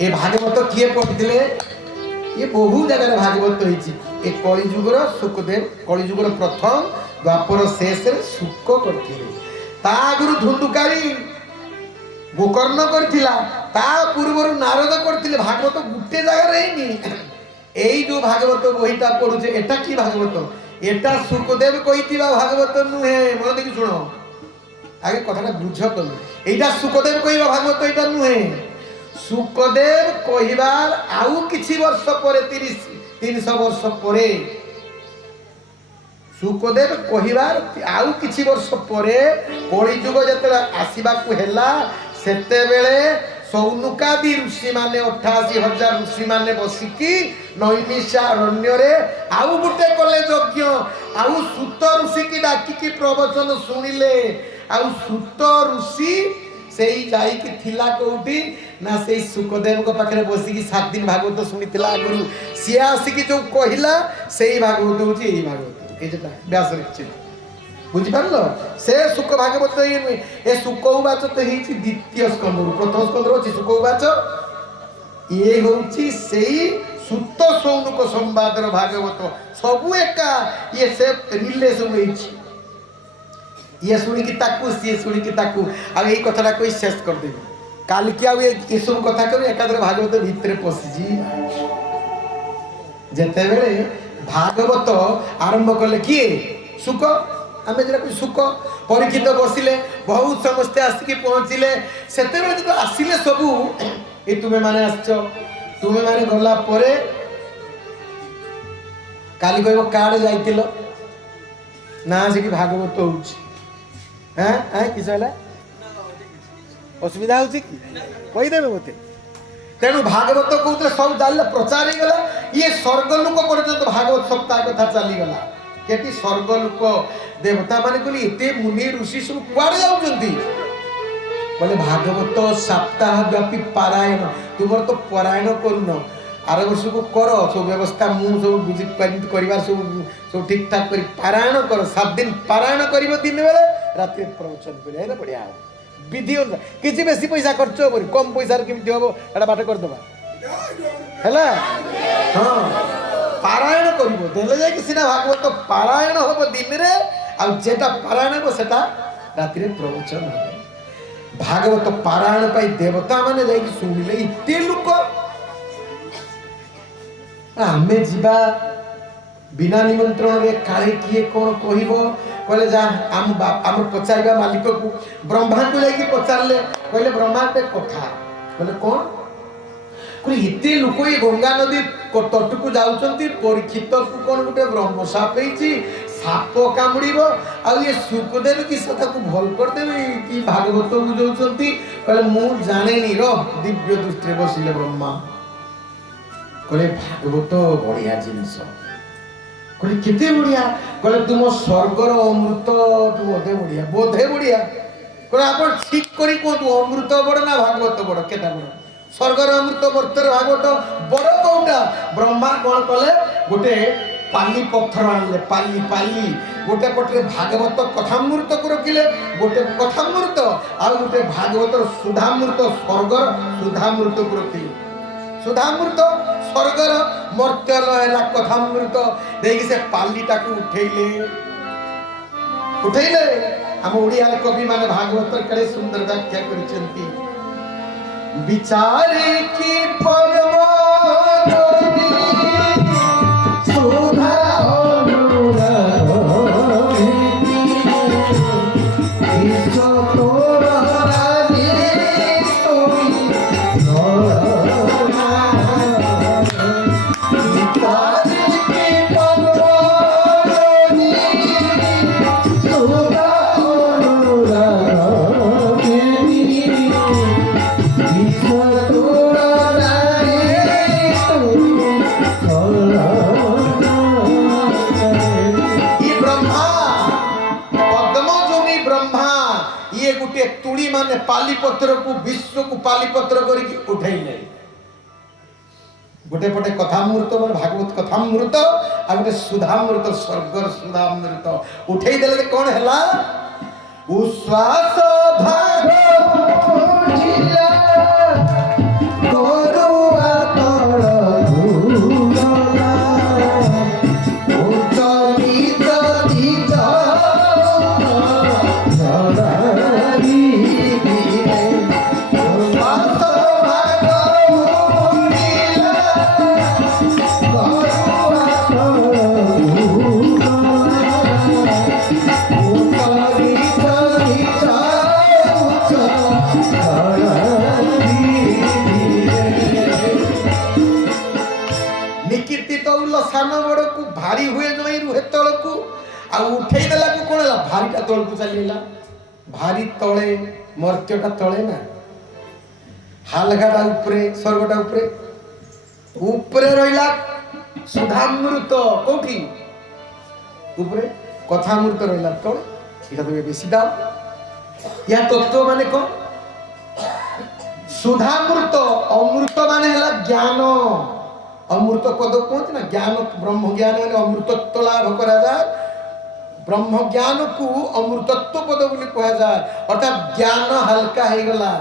ए भागवत किए पढ़िथिले ये बहु जगह भागवत होईची ए कलिजुगर सुखदेव कलिजुगर प्रथम द्वापर शेष रे सुख करथिले ता गुरु धुंदुकारी गोकर्ण करथिला ता पूर्वरु नारद करथिले भागवत गुटे जगह रेनी एई जो भागवत बहिटा पढुचे एटा की भागवत एटा सुखदेव कहितिबा भागवत नुहे मन देखि सुनो आगे कथाटा बुझ कले एटा सुखदेव कहिबा भागवत एटा नुहे सुखदेव कहिबार आउ किछि वर्ष परे 300 वर्ष परे सुखदेव कहिबार आउ किछि वर्ष परे कलि युग जतरा आसीबा को हेला सेते बेले सौनुकादि ऋषि माने 88,000 ऋषि माने बसिकी नैमिषा अरण्य रे आउ गुटे कले यज्ञ आउ सुत ऋषि की डाकी की प्रवचन सुनिले आउ सुत ऋषि सेई जाई की थिला कोठी ना सेई सुखदेव को पाखरे बसिकी 7 दिन भागवत सुनितिला गुरु सिया आसिकी जो कहिला सेई भागवत होची एई भागवत ए जेटा व्यास लिखछि बुझी पारलो से सुख भागवत ए सुख उवाच तो हेची द्वितीय स्कंद प्रथम स्कंद अछि सुख उवाच ये होची सेई सुत सौनुक संवादर भागवत सबु एका ये से रिलेशन होईची ये सुनी की ताकू सी सुनी की ताकू आ एई कथाटा कोई शेष कर देबी काल की आ ए सब कथा कर एकादर भागवत भीतर पसिजी जेते बेले भागवत आरंभ करले किए सुख आमे जरा कोई सुख परीक्षित बसिले बहुत समस्ते आसिकी पहुंचिले सेते बेले तो आसिले सबू ए तुमे माने आछो तुमे माने गला परे काली कहबो काड जाइतिलो ना से कि भागवत होउची हैं हैं कि कहला असुविधा होची कि कहि देबे मते तेणु भागवत कहउतले सब जाले प्रचार ही गला ये स्वर्ग लोक पर्यंत भागवत सप्ताह कथा चली गला केटी स्वर्ग लोक देवता माने कहली एते मुनि ऋषि सब कुआडे जाउचंती बोले भागवत सप्ताह व्यापी पारायण तुमर तो पारायण करूनो आर वर्ष को करो सब व्यवस्था मु सब बुझी करिवार सब ठीक ठाक करी पारायण करो 7 दिन पारायण करिवो दिन बेले रात्रि प्रवचन करे हे बढ़िया विधि किछि बेसी पैसा खर्च करी कम पैसा रे किमति होबो एटा बाटे कर दबा हैला हां पारायण करिवो देले जाय कि सिना भागवत पारायण होबो दिन रे आ जेटा पारायण होबो सेटा रात्रि प्रवचन होबो भागवत पारायण पाई देवता माने जाय कि सुनिले इते लोक आमे जीवा बिना निमंत्रण रे काले किए कोन कहिबो कहले जा आम पचारिबा मालिक को ब्रह्मा को लेके पचारले कहले ब्रह्मा पे कथा कहले कोन कहले इते लोक ए गंगा नदी तट को जाउचंती परीक्षित को कोन गुटे ब्रह्म साप हेची साप कामुड़ीबो आ ये सुखदेव की सता को भल कर देबे कि भागवत बुझौचंती कहले मु जानेनी रो दिव्य दृष्टि बसिले ब्रह्मा कहले भागवत बढ़िया जिनिस कहले केते बढ़िया कहले तुम स्वर्गर अमृत तू बोधे बढ़िया कहले आपण ठीक करी को तू अमृत बड़ ना भागवत बड़ केटा बड़ स्वर्गर अमृत वर्तर भागवत बड़ कोटा ब्रह्मा कोन कले गोटे पाली पत्थर आनले पाली पाली गोटे पटरे भागवत कथामृत को रखिले गोटे कथामृत आ गोटे भागवत सुधामृत स्वर्गर सुधामृत को रखिले सुधामृत स्वर्गर मर्त्यल है कथामृत देखि से पालीटा को उठेले हम ओडिया कवि माने भागवत केड़े सुंदर व्याख्या करिसेंती विचार की परम सुधा पाली पत्र को विश्व को पाली पत्र करी उठेले गोटे पटे कथामृत मन भागवत कथामृत आ गोटे सुधामृत स्वर्गर सुधामृत उठेई देले कोन हला उश्वास भागवत जिला आ उठेई देला को कोन ला भारीटा तळ को चलीला भारी तळे मर्त्यटा तळे ना हालगाटा ऊपरे स्वर्गटा ऊपरे ऊपरे रहिला सुधामृत कोठी ऊपरे कथामृत रहिला तळे इटा तो बेसी दाम या तत्व माने को सुधामृत अमृत माने हला ज्ञान अमृत पद कहते ना ज्ञान ब्रह्म ज्ञान माने अमृतत्व लाभ करा जाए ब्रह्म ज्ञान को अमृतत्व पद बोली कहा जाए अर्थात ज्ञान हल्का है गला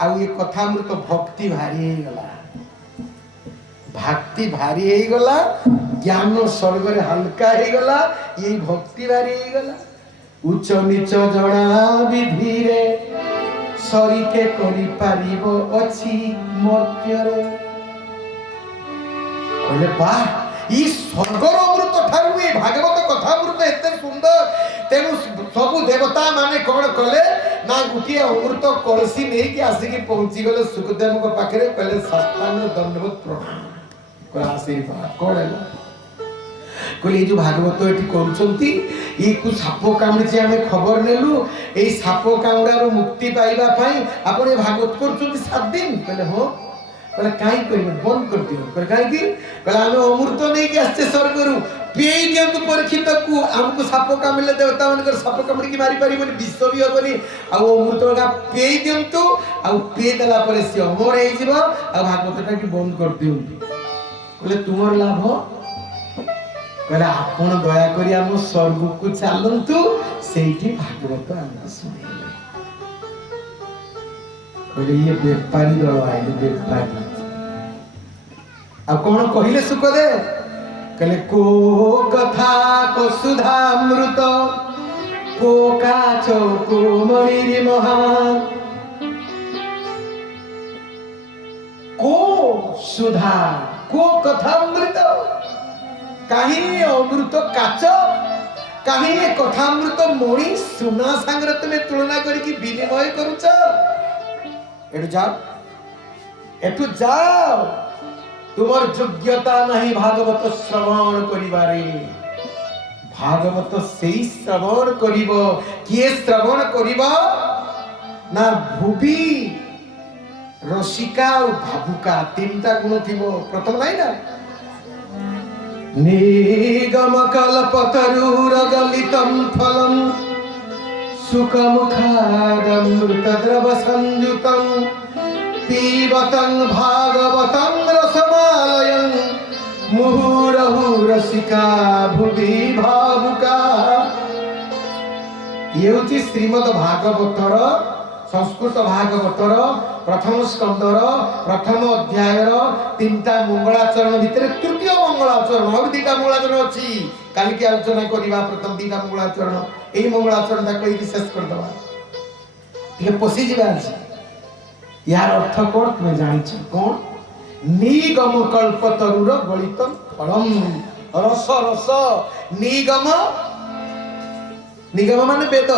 आ ये कथामृत भक्ति भारी है गला भक्ति भारी है गला ज्ञान स्वर्ग रे हल्का है गला ये भक्ति भारी है गला उच्च नीच जणा विधि रे सरीके करि पारिबो अछि मर्त्य रे बोले बा ई स्वर्गर अमृत ठारू ए भागवत कथामृत एते सुंदर तेनु सब देवता माने कोन कले ना गुटिए अमृत कलसी नै कि आसी कि पहुंची गले सुखदेव को पाखरे पहले साष्टांग दंडवत प्रणाम को आशीर्वाद कोडेला कोली जो भागवत एठी करूचंती ई को सापो कामड़ी हमें खबर नेलु ए सापो कामड़ारो मुक्ति पाइबा पई आपण ए भागवत करूचंती 7 दिन कहले हो कहले काई करिबे बंद कर दियो कहले काई की कहले हम अमृत नै कि आस्ते स्वर्ग रु पेई दियंतु परीक्षित को हमको सापो कामले देवता मानकर सापो कामड़ी की मारी पारिबोनी विश्व भी होबनी आ अमृत का पेई दियंतु आ पेई देला परे से अमर हे जीव आ भागवतटा की बंद कर दियंतु कहले तुमर लाभ कहले आपण दया करी हम स्वर्ग को चलंतु सेठी भागवत हम सुनिले कहले ये बेपारी दल आइले बेपारी अब कौन कहिले सुखदेव कहले को कथा को सुधामृत को काचो को मणि महान को सुधा को कथामृत कहीं अमृत काच कहीं कथामृत मणि सुना सांगरे तुम तुलना करके विनिमय करूच एठू जाओ तुमर योग्यता नहीं भागवत श्रवण करिबारे भागवत सेई श्रवण करिबो किए श्रवण करिबो ना भूबी रसिका और भावुका तीनटा गुण थिबो प्रथम नहीं ना निगम कल्पतरुर गलितम फलम सुखमुखादमृत द्रव संयुतम पीबतं भागवतं रसमालयं मुहुरहु रसिका भुवि भावुका ये होची श्रीमद् भागवतर संस्कृत भागवतर प्रथम स्कंदर प्रथम अध्यायर तीनटा मंगलाचरण भितर तृतीय मंगलाचरण और दीटा मंगलाचरण अछि काली की आलोचना करिबा प्रथम दीटा मंगलाचरण एई मंगलाचरण ता कहि शेष कर दबा ये पसी जिबा अछि यार अर्थ कौन तुम्हें जानिछ कौन निगम कल्पतरुर गलितम फलम रस रस निगम निगम माने वेद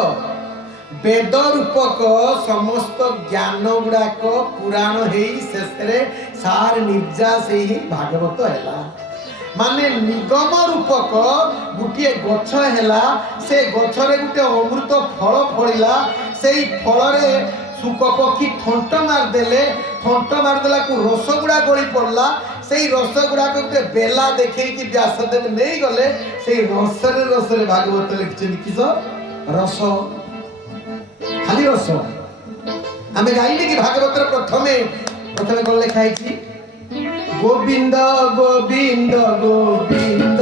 वेद रूपक समस्त ज्ञान गुड़ाक पुराण हेई शेषरे सार निर्जास हेई भागवत हैला माने निगम रूपक गुटिए गछ हैला से गछरे गुटे अमृत फल फळिला सेई फलरे सुक पक्षी ठंट मारदेला को रस गुड़ा गली पड़ला से रस गुड़ा को बेला देखे कि व्यासदेव नहीं गले से रसरे भागवत लिखिछन किस रस खाली रस आमे गाइले कि भागवत प्रथमे कोन लिखा है गोविंद गोविंद गोविंद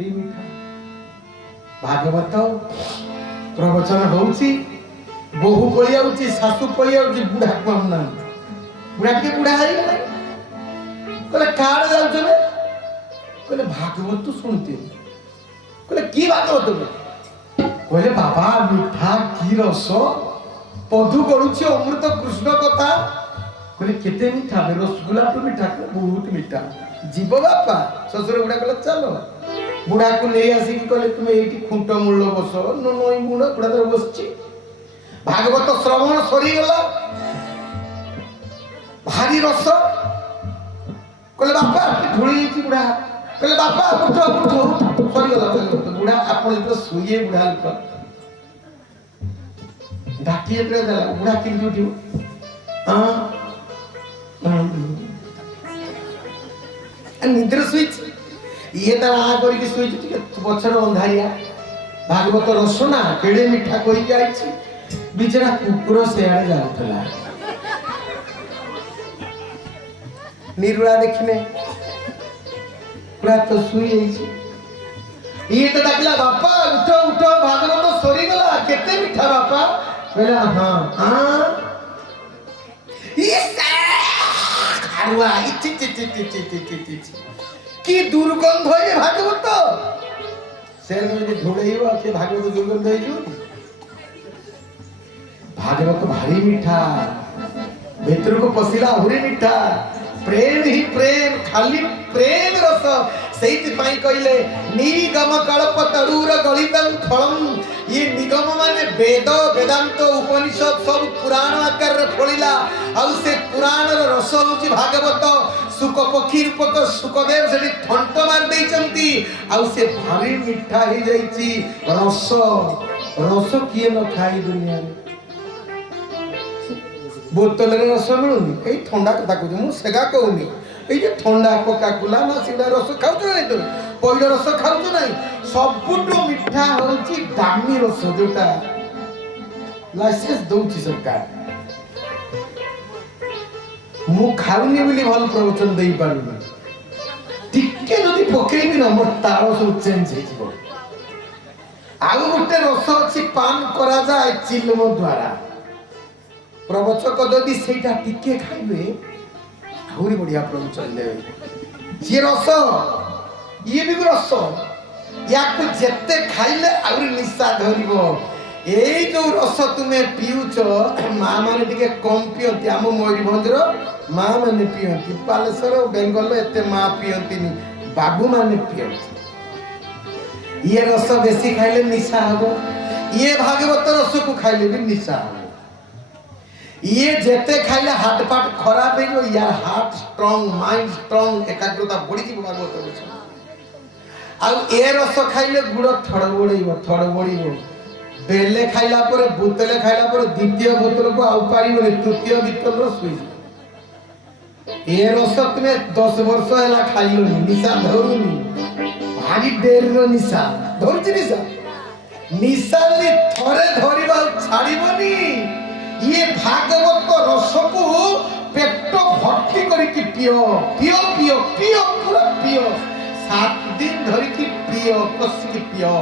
ଭାରି ମିଠା। ଭାଗବତ ପ୍ରବଚନ ହଉଛି, ବୋହୂ ପଳେଇ ଯାଉଛି, ଶାଶୁ ପଳେଇ ଯାଉଛି, ବୁଢା କହୁନାହାନ୍ତି। ବୁଢା ଟିକେ ବୁଢା ହେଇଗଲା, କହିଲେ କାଡେ ଯାଉଛ? କହିଲେ ଭାଗବତ ଶୁଣତେ। କହିଲେ କି ଭାଗବତ? କହିଲେ ବାବା ମିଠା କି ରସ, ପଦୁ ଗড়ୁଛି ଅମୃତ କୃଷ୍ଣ କଥା। କହିଲେ କେତେ ମିଠା? ରସଗୋଲା ତ ମିଠା। ବହୁତ ମିଠା। ଯିବ ବାପା? ଶ୍ୱଶୁର ବୁଢା କହିଲେ ଚାଲ। ବୁଢାକୁ ନେଇ ଆସିକି କହିଲେ ତୁମେ ଏଇଠି ଖୁଣ୍ଟ ମୂଳ ବସ। ନଈ ବୁଢା ବୁଢା ତ ବସିଛି। ଭାଗବତ ଶ୍ରବଣ ସରିଗଲା, ଭାରି ରସ। କହିଲେ ବାପା ଢୁଳି ହେଇଛି। ବୁଢା କହିଲେ ବାପା ଉଠ ଉଠ। ସରିଗଲା ବୁଢା। ଆପଣ ଯେତେବେଳେ ଶୋଇଏ ବୁଢା ଲୋକ ଡାକି ଯେତେବେଳେ ଦେଲା, ବୁଢା କେମିତି ଉଠିବ? ନିଦ୍ରା ଶୋଇଛି। ଇଏ ତାର ଆ କରିକି ଶୋଇଛି, ଟିକେ ପଛରେ ଅନ୍ଧାରିଆ। ଭାଗବତ ରସ ନା କେଡେ ମିଠା କରିକି ଆଇଛି। ବିଚରା କୁକୁର ସେଆଡେ ଯାଉଥିଲା, ନିରୁଳା ଦେଖିଲେ ପୁରା ତ ଶୋଇ ଯାଇଛି। ଇଏ ତ ଡାକିଲା ବାପା ଉଠ ଉଠ, ଭାଗବତ ସରିଗଲା, କେତେ ମିଠା ବାପା। କହିଲା ହଁ ହଁ। কি দুর্গন্ধ এ ভাগবত। সে যদি ধুড়েইব সে ভাগবত দুর্গন্ধ হয়ে ভাগবত ভারি মিঠা, ভিতরକୁ ପଶିଲା ଆହୁରି ମିଠା। ପ୍ରେମ ହିଁ ପ୍ରେମ, ଖାଲି ପ୍ରେମ ରସ। ସେଇଥିପାଇଁ କହିଲେ ନିଗମ କଳ୍ପ ତରୁର ଗଳିତଂ ଫଳମ୍। ଇଏ ନିଗମ ମାନେ ବେଦ, ବେଦାନ୍ତ, ଉପନିଷଦ ସବୁ ପୁରାଣ ଆକାରରେ ଫଳିଲା। ଆଉ ସେ ପୁରାଣର ରସ ହଉଛି ଭାଗବତ। ସୁକ ପକ୍ଷୀ ରୂପକ ସୁକଦେବ ସେଠି ଥଣ୍ଟ ମାରି ଦେଇଛନ୍ତି। ଆଉ ସେ ଭାରି ମିଠା ହେଇଯାଇଛି। ରସ ରସ କିଏ ନ ଖାଇ ଦୁନିଆରେ? ବୋତଲରେ ରସ ମିଳୁନି, ଏଇ ଥଣ୍ଡା କଥା କହୁଛି ମୁଁ, ସେଗା କହୁନି। ଏଇ ଯେ ଥଣ୍ଡା କୋକାକୋଲା ନା ସେଗୁଡ଼ା ରସ ଖାଉଛ ନା ନାହିଁ? ପଇଡ଼ ରସ ଖାଉଛ ନାହିଁ? ସବୁଠୁ ମିଠା ହଉଛି ଦାମୀ ରସ, ଯୋଉଟା ଲାଇସେନ୍ସ ଦଉଛି ସରକାର। ମୁଁ ଖାଉନି ବୋଲି ଭଲ ପ୍ରବଚନ ଦେଇପାରୁନି। ଟିକେ ଯଦି ପକେଇବି ନା ମୋ ତାଳ ସବୁ ଚେଞ୍ଜ ହେଇଯିବ। ଆଉ ଗୋଟେ ରସ ଅଛି, ପାନ କରାଯାଏ ଚିଲମ ଦ୍ୱାରା। ପ୍ରବଚକ ଯଦି ସେଇଟା ଟିକେ ଖାଇବେ ଆହୁରି ବଢିଆ ପ୍ରବଚନ ଦେବେ। ଯିଏ ରସ, ଇଏ ବି ରସ। ୟାକୁ ଯେତେ ଖାଇଲେ ଆହୁରି ନିଶା ଧରିବ। ଏଇ ଯୋଉ ରସ ତୁମେ ପିଉଛ, ମା ମାନେ ଟିକେ କମ ପିଅନ୍ତି। ଆମ ମୟୂରଭଞ୍ଜର ମା ମାନେ ପିଅନ୍ତି, ବାଲେଶ୍ୱର ବେଙ୍ଗଲ ଏତେ ମା ପିଅନ୍ତିନି, ବାବୁ ମାନେ ପିଅନ୍ତି। ଇଏ ରସ ବେଶୀ ଖାଇଲେ ନିଶା ହବ। ଇଏ ଭାଗବତ ରସକୁ ଖାଇଲେ ବି ନିଶା ହବ। ये जेते खाइले हार्ट पार्ट खराब है जो यार हार्ट स्ट्रांग, माइंड स्ट्रांग, एकाग्रता बढ़ी जी भागवत रस। आ ए रस खाइले गुड़ थड़ बड़ीबो। बेले खाइला पर बोतले खाइला पर द्वितीय बोतल को आउ पारिबो, तृतीय बोतल रस हुई। ए रस तुमे 10 वर्ष हैला खाइलोनी, निशा धरुनी, भारी डेर रो निशा धरछि। निशा नि थरे धरिबा छाड़िबोनी। ये भागवत रस को पेट भर्ती करके पियो पियो पियो पियो, पूरा पियो। 7 दिन धरिकी पियो, कसिकी पियो।